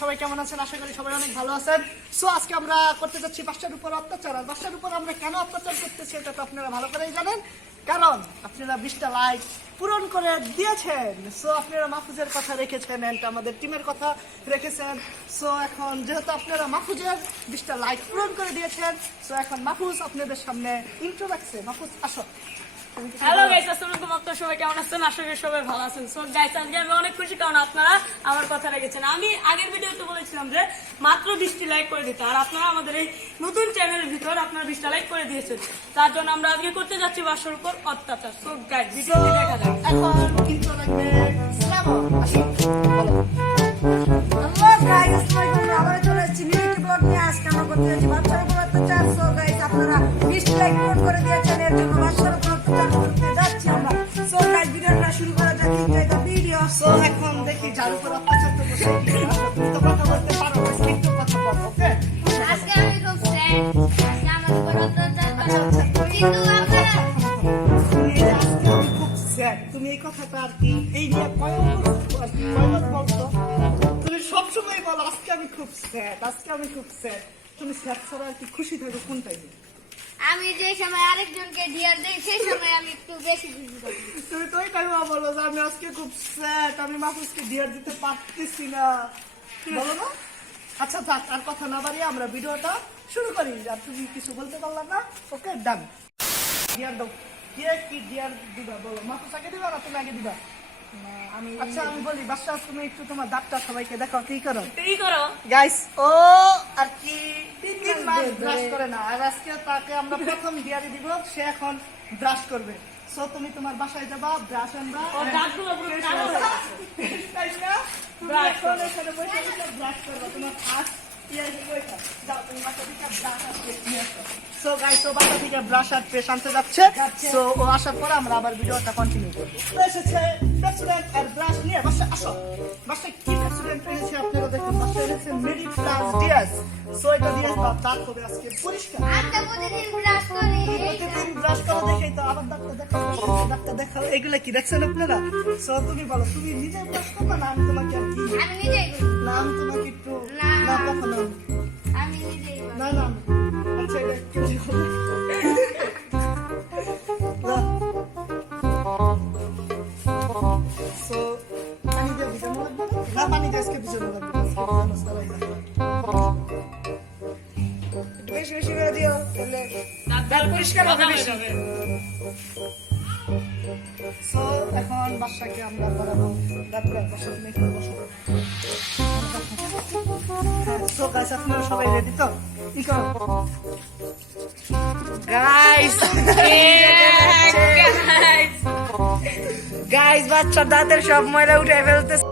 সবাই কেমন আছেন? আশা করি সবাই অনেক ভালো আছেন। সো আজকে আমরা করতে যাচ্ছি বাচ্চার উপর অত্যাচার। আর বাচ্চার উপর আমরা কেন অত্যাচার করতেছি এটা তো আপনারা ভালো করেই জানেন, কারণ আপনারা 20টা লাইক পূরণ করে দিয়েছেন। সো আপনারা মাহফুজের কথা রেখেছেন এন্ড আমাদের টিমের কথা রেখেছেন। সো এখন যেহেতু আপনারা মাহফুজের 20টা লাইক পূরণ করে দিয়েছেন, সো এখন মাহফুজ আপনাদের সামনে ইন্ট্রো রাখছে। মাহফুজ আসো। হ্যালো গাইস, আসসালামু আলাইকুম। আপনারা সবাই কেমন আছেন? আশা করি সবাই ভালো আছেন। সো গাইস, আজকে আমি অনেক খুশি কারণ আপনারা আমার কথা রেখেছেন। আমি আগের ভিডিওতে বলেছিলাম যে মাত্র 20টি লাইক করে দিতে, আর আপনারা আমাদের এই নতুন চ্যানেলের ভিতর আপনারা 20টা লাইক করে দিয়েছেন। তার জন্য আমরা আজকে করতে যাচ্ছি বাসার উপর অত্যাচার। সো গাইস, ভিডিওটি দেখা যাক। এখন ইন্ট্রো রাখবে শ্রাবণ। আসো বলো। হ্যালো গাইস, আসসালামু আলাইকুম। আবার চলে এসেছি নিউ একটি ব্লগ নিয়ে। আজকে আমরা করতে যাচ্ছি বাচ্চার উপর অত্যাচার। সো গাইস, আপনারা 20 লাইক পূরণ করে দিয়েছেন, এর জন্য বাচ্চার উপর অত্যাচার করতে যাচ্ছি আমরা। সো গাইস, ভিডিওটা শুরু করা যাক। Enjoy the video. সো এখন দেখি যার উপর অত্যাচার করবো সে কি করে। তুমি তো কথা বলতে পারো না, একটু কথা বলো, ওকে? আজকে আমি খুব স্যাড। আজকে আমার উপর অত্যাচার করা হচ্ছে। কিন্তু আপনারা আজকে আমি খুব স্যাড। তুমি এই কথাটা আর কি এই নিয়ে কয়বার বলতো? তুমি সবসময় বলো আজকে আমি খুব স্যাড, আজকে আমি খুব স্যাড। তুমি স্যাড ছাড়া আর কি খুশি থাকো কোনটাই? আমি যে সময় আরেকজনকে ডিয়ার দেই সেই সময় আমি একটু বেশি খুশি থাকি। তুমি তো ওই টাইমে বলো যে আমি আজকে খুব স্যাড, আমি মাহফুজকে ডিয়ার দিতে পারতেছি না, বলো না? আচ্ছা থাক, আর কথা না বাড়িয়ে আমরা ভিডিওটা শুরু করি। আর তুমি কিছু বলতে পারলাম না, ওকে ডান। ডিয়ার দাও। কে কি ডিয়ার দিবা বলো? মাহফুজ আগে দিবা না তুমি আগে দিবা? আচ্ছা আমি বলি, বাচ্চা তুমি একটু তোমার দাঁতটা সবাইকে দেখাও, কি করো এই করো গাইস। ও আর কি 3 মাস ব্রাশ করে না, আর আজকে তাকে আমরা প্রথম ডিয়ারি দিব, সে এখন ব্রাশ করবে। সো তুমি তোমার বাসায় যাবা, ব্রাশ আনবা, ও দাঁতগুলো পুরো কালো হয়ে গেছে। তাই না? তুমি এখন এখানে বসে বসে ব্রাশ করবা। তোমার ফার্স্ট ইয়ার কইটা যাও, তুমি বাসা থেকে ব্রাশ আর পেস্ট নিয়ে আসো। সো গাইস, ও বাসা থেকে ব্রাশ আর পেস্ট আনতে যাচ্ছে। সো ও আসার পরে আমরা আবার ভিডিওটা কন্টিনিউ করব। তো এসেছে প্রেসিডেন্ট আর ব্রাশ নিয়ে। বাসা আসো। বাসায় কি প্রেসিডেন্ট এনেছে আপনারা দেখুন। বাসায় এনেছে মেরি প্লাস ডিয়াস। সো এটা দিয়ে দাঁত হবে আজকে পরিষ্কার। আমি তো প্রতিদিন ব্রাশ করি। প্রতিদিন ব্রাশ করা দেখেই তো আবার দাঁতটা দেখাও, দাঁতটা দেখাও। এগুলা কি দেখছেন আপনারা? সো তুমি বলো, তুমি নিজে ব্রাশ করবে না আমি তোমাকে আর কি? আমি নিজেই করি। না আমি তোমাকে একটু না। না কখনো আমি নিজেই করি। না না আচ্ছা এটা একটু হবে। সো পানি দিয়ে ভিজানো লাগবে না? পানি দিয়ে আজকে ভিজানো লাগবে, আজকে ভিজানো ছাড়াই না। একটু বেশি বেশি করে দিও, তাহলে দাঁত পরিষ্কার হবে হয়ে বেশি। যাবে। সো এখন বাসাকে আমরা করাবো তারপরে বসে তুমি একটু বসো। সো গাইস, আপনারা সবাই রেডি তো? কি করো গাইস, গাইস বাচ্চার দাঁতের সব ময়লা উঠে ফেলতেছে।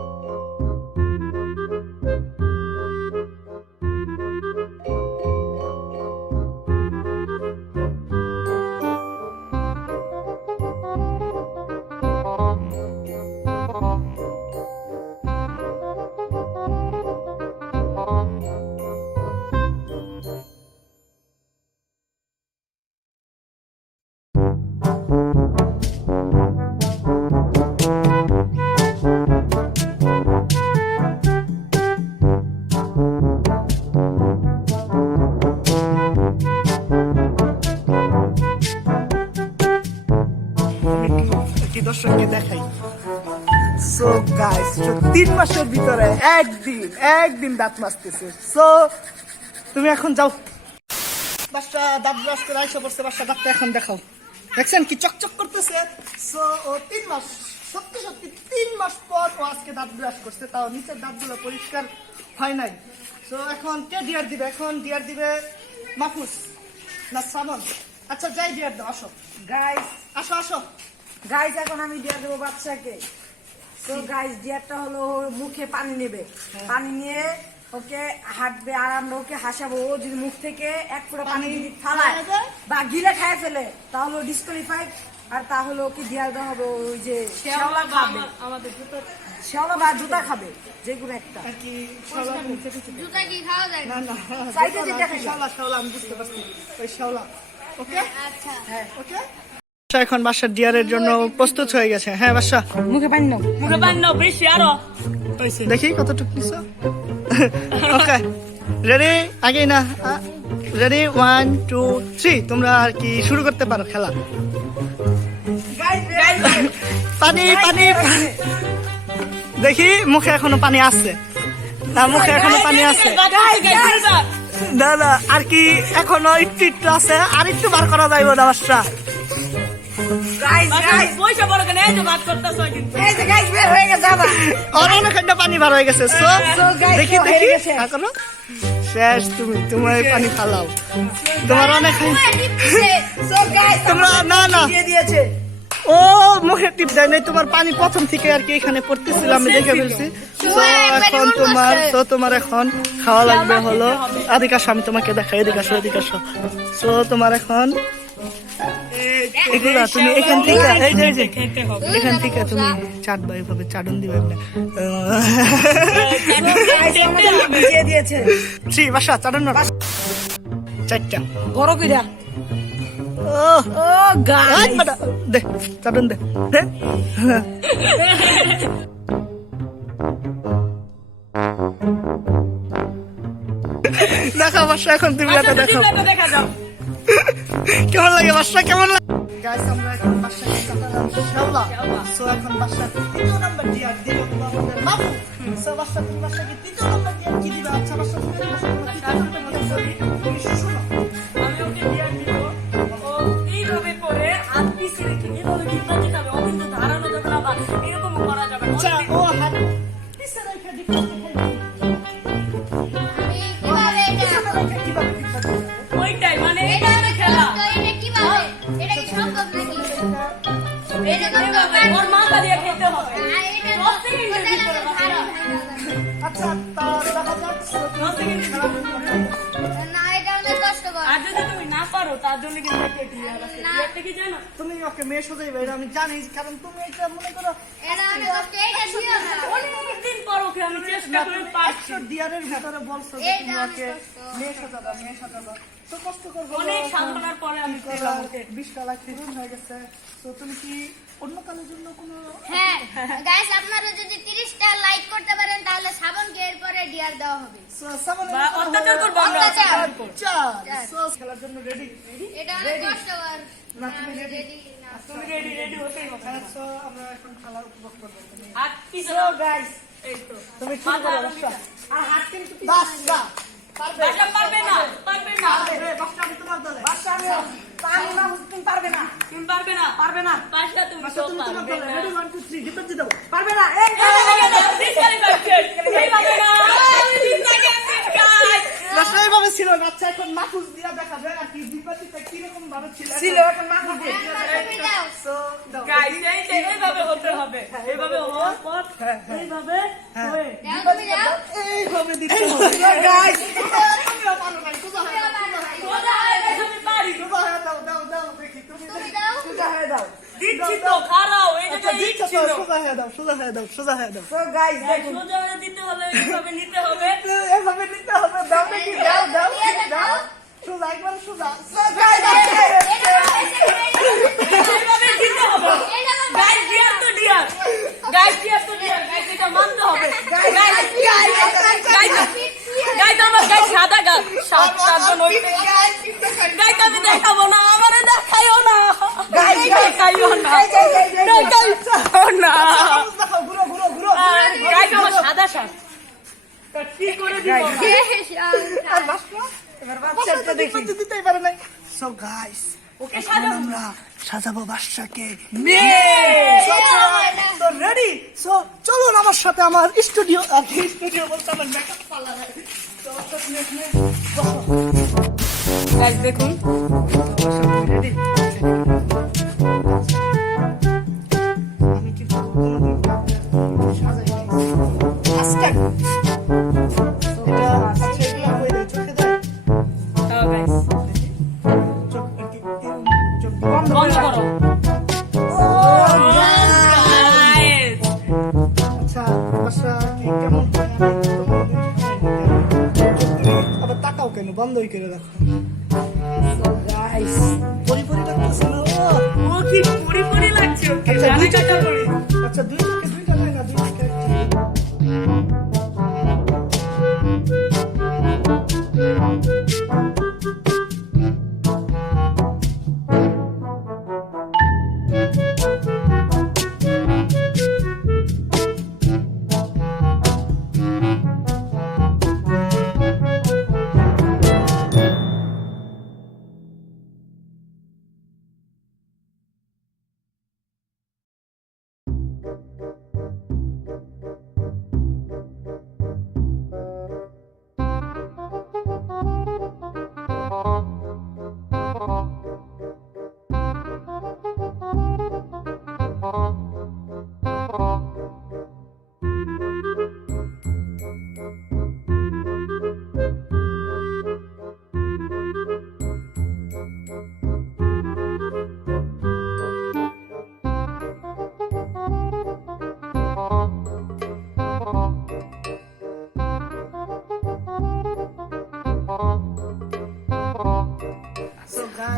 কি দর্শককে দেখাই। সো গাইস, 3 মাসের ভিতরে একদিন দাঁত মাজতেছে। সো তুমি এখন যাও, বাচ্চা দাঁত ব্রাশ করে আইসা পড়ছে। বাচ্চা দাঁতটা এখন দেখাও, দেখছেন কি চকচক করতেছে? সো ও 3 মাস, সত্যি 3 মাস পর ও আজকে দাঁত ব্রাশ করছে, তাও নিচের দাঁতগুলো পরিষ্কার হয় নাই। সো এখন কে ডিয়ার দিবে? এখন ডিয়ার দিবে মাহফুজ না শ্রাবণ? আচ্ছা যাই ডিয়ার দাও, আসো গাইস, আসো আসো। গাইস এখন আমি ডিয়ার দেবো বাচ্চাকে। তো গাইস, ডিয়ারটা হলো ওর মুখে পানি নেবে, পানি নিয়ে ওকে হাঁটবে আর আমরা ওকে হাসাবো। ও যদি মুখ থেকে এক ফোঁটা পানি যদি ফালায় বা গিলে খায় ফেলে তাহলে ডিসকোয়ালিফাইড, আর তাহলে ওকে ডিয়ার দেওয়া হবে ওই যে শ্যাওলা খাবে, আমাদের জুতো শ্যাওলা বা জুতা খাবে, যেগুলো একটা। আর কি শাওলা জুতা কি খাওয়া যায় না না? না সাইডে যেটা খাই। শাওলা আমি বুঝতে পারছি, ওই শাওলা। ওকে আচ্ছা। হ্যাঁ, ওকে। এখন বাসার ডিয়ারের জন্য প্রস্তুত হয়ে গেছে। হ্যাঁ বাসা, মুখে পানি নাও। মুখে পানি নাও বেশি আরো। দেখি কতটুকু নিছো। ওকে রেডি আগে না রেডি 1 2 3 তোমরা আর কি শুরু করতে পারো খেলা পানি পানি দেখি মুখে এখনো পানি আছে না মুখে এখনো পানি আছে না না আর কি এখনো একটু একটু আছে আর একটু বার করা যাইব না বাসটা পয়সা বড় কেন এই যে ভাত করতেছ কিন্তু অনেক পানি বার হয়ে গেছে So, দেখি দেখি এখনো শেষ তুমি তোমার পানি ফালাও তোমার অনেক তোমরা না না ও মুখে টিপ দেয় নাই তোমার পানি প্রথম থেকে আর কি এখানে পড়তেছিল আমি দেখে ফেলছি তো এখন তোমার এখন খাওয়া লাগবে হলো এদিকে আসো আমি তোমাকে দেখাই এদিকে আসো তো তোমার এখন এগুলা তুমি এখান থেকে এই যে এখান থেকে তুমি চাটবা এভাবে চাটন দিবে থ্রি বাসা চাটন না চারটা বড় কইরা ও গাইস দে চাটন দে দেখা বাসা এখন তুমি এটা দেখো দেখা যাও কেমন লাগে বাসা কেমন লাগে গাইস আমরা এখন বাসা চাটালাম ইনশাআল্লাহ সো এখন বাসা তৃতীয় নাম্বার দিয়া দিব আমাদের বাবু সো বাসা তুমি বাসা কি তৃতীয় নাম্বার দিয়া কি দিবা আচ্ছা বাসা তুমি তৃতীয় নাম্বার মধ্যে সরি তুমি শুনো আমি ওকে বিয়ার দিব ও এইভাবে করে হাত পিছিয়ে রেখে এইভাবে ডিপাতে খাবে ও কিন্তু ধারানো যাবে না বা এরকম করা যাবে না আচ্ছা ও হাত পিছে রেখে ডিপাতে খাইবে কিভাবে এটা কিভাবে ডিপাতে ওইটাই মানে এটা এটা খেলা এটা কিভাবে এটা কি সম্ভব নাকি এটা এইভাবে ওর মাথা দিয়ে খেতে হবে এটা 10 সেকেন্ডের ভিতরে বাবা আচ্ছা তা দেখা যাক 10 সেকেন্ডের ভিতরে না এটা অনেক কষ্টকর আর যদি তুমি না পারো তার জন্য কিন্তু একটা ক্লিয়ার আছে ক্লিয়ারটা কি জানো তুমি ওকে মেয়ে সাজাইবে এটা আমি জানি কারণ তুমি এটা মনে করো এটা অনেক কষ্ট এটা দিও না অনেকদিন পর ওকে আমি চেষ্টা করে পারছি ডিয়ারের ভিতরে বলছো যে এটা তুমি অনেক ওকে কষ্ট। মেয়ে সাজাবা তো কষ্ট করবো অনেক সাধনার পরে আমি পেলাম ওকে 20টা লাখ ফিরুন হয়ে গেছে তো তুমি কি অন্য কালের জন্য কোনো হ্যাঁ গাইস আপনারা যদি 30টা লাইক করতে পারেন তাহলে শ্রাবণকে এরপরে ডিয়ার দেওয়া হবে বা অত্যাচার করবো আমরা অত্যাচার। খেলার জন্য রেডি এটা অনেক কষ্টকর না তুমি রেডি রেডি না তুমি রেডি হতেই হবে আমরা এখন খেলা উপভোগ করবো হাত পিছনে গাইস এই তো তুমি শুরু মাথা করো আরো বাসা আর হাত কিন্তু বাস যা বাসা পারবে না বাসা আমি তোমার দলে বাচ্চা আমি পানি না তুমি পারবে না তুমি পারবে না পারবে না পাঁচটা তুমি বাসা সব তুমি তোমার পারবে দলে না রেডি 1 2 3 ডিপার দি দাও পারবে না এই বাসা এইভাবে ছিল না আচ্ছা এখন মাকুস দিয়া দেখাবে আর কি ডিপাটিতে কি রকম ভাবে ছিল ছিল এখন মাথা দিয়ে তুমি দাও সো দাও এইভাবে হতে হবে এইভাবে হওয়ার পর এইভাবে হয়ে দাও তুমি দাও এইভাবে দিতে হবে গাইস তুমিও পারো ভাই সোজা হয়ে সোজা হয়ে গেছে, আমি পারি সোজা হয়ে দাও দাও দাও দেখি তুমি তুমি দাও সোজা হয়ে দাও দিচ্ছি তো খারাও এই আচ্ছা জায়গায় দিচ্ছ ছিল তো সোজা হয়ে দাও সোজা হয়ে দাও সোজা হয়ে দাও তো গাইস দেখুন সোজা হয়ে দিতে হলে এইভাবে নিতে হবে এভাবে নিতে হবে দাও দেখি দাও দাও দাও সোজা একবার সোজা গাইস এইভাবে দিতে হবে গাইস ডিয়ার তো ডিয়ার গাইস এটা মানতে হবে গাইস আমার গাইস সাদা গাছ সাতজন ওই গাইস আমি দেখাবো না আমারে দেখাইও না গাইস দেখাইও না দেখাইও না দেখো ঘুরো ঘুরো ঘুরো গাইস আমার সাদা শাক তা কি করে দিব আর বাসা এবার বাচ্চাটা দেখি দিতেই পারে নাই সো গাইস ওকে সাজাবো আমরা সাজাবো বাসাকে Yeah. তো রেডি সো চলুন আমার সাথে আমার স্টুডিও বলতে আমার মেকআপ পার্লার তো তুমি এখানে বসো গাইস দেখুন রেডি আমি কিন্তু কোনোদিন সাজাই নাই আজকে এটা আচ্ছা এগুলো কই দেয় চোখে দেয় হ্যাঁ গাইস চোখ চোখ বন্ধ বন্ধ করো গাইস আচ্ছা বাসা কি কেমন হয় আমি তোমার আবার তাকাও কেন বন্ধই করে রাখো গাইস পরি লাগতেছে না ও কি পুরি লাগছে ওকে আচ্ছা জানি দুইটা কথা বলি আচ্ছা দুইটা নাই না দুইটা একটা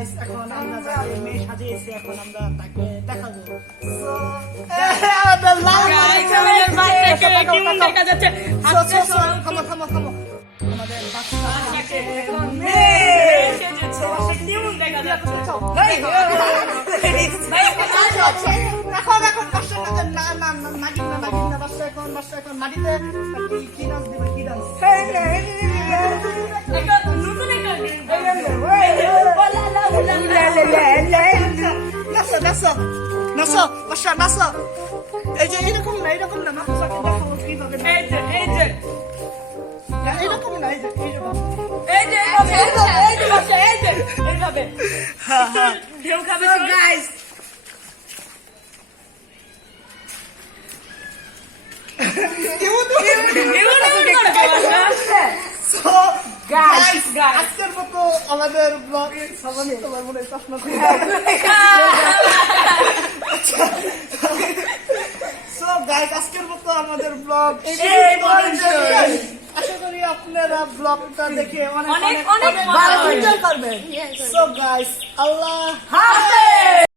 গাইস এখন আমরা যাকে মেয়ে সাজিয়েছি এখন আমরা তাকে দেখাবো সো Guys, আমাদের বাচ্চাকে কেমন দেখা যাচ্ছে? হাসতে সরল থামো আমাদের বাচ্চাকে এখন মেয়ে সেজেছে। কেমন দেখা যাচ্ছে? এখন বাচ্চা না বাচ্চা এখন মাটিতে কি ডান্স দিবে কি ডান্স একটা নতুন একটা নাচো বাচ্চা নাচো এই যে এরকম না বাচ্চাকে দেখাবো কিভাবে এই যে এরকম না এই যে এইভাবে ঢেউ খাবে So guys, So, guys, আজকের মতো আমাদের ব্লগ তোমার মনে হয় চশমা খুলে So, guys, আজকের মতো আমাদের ব্লগ আশা করি আপনারা ব্লগটা দেখে অনেক অনেক অনেক ভালো enjoy করবেন। So, guys, আল্লাহ হাফেজ।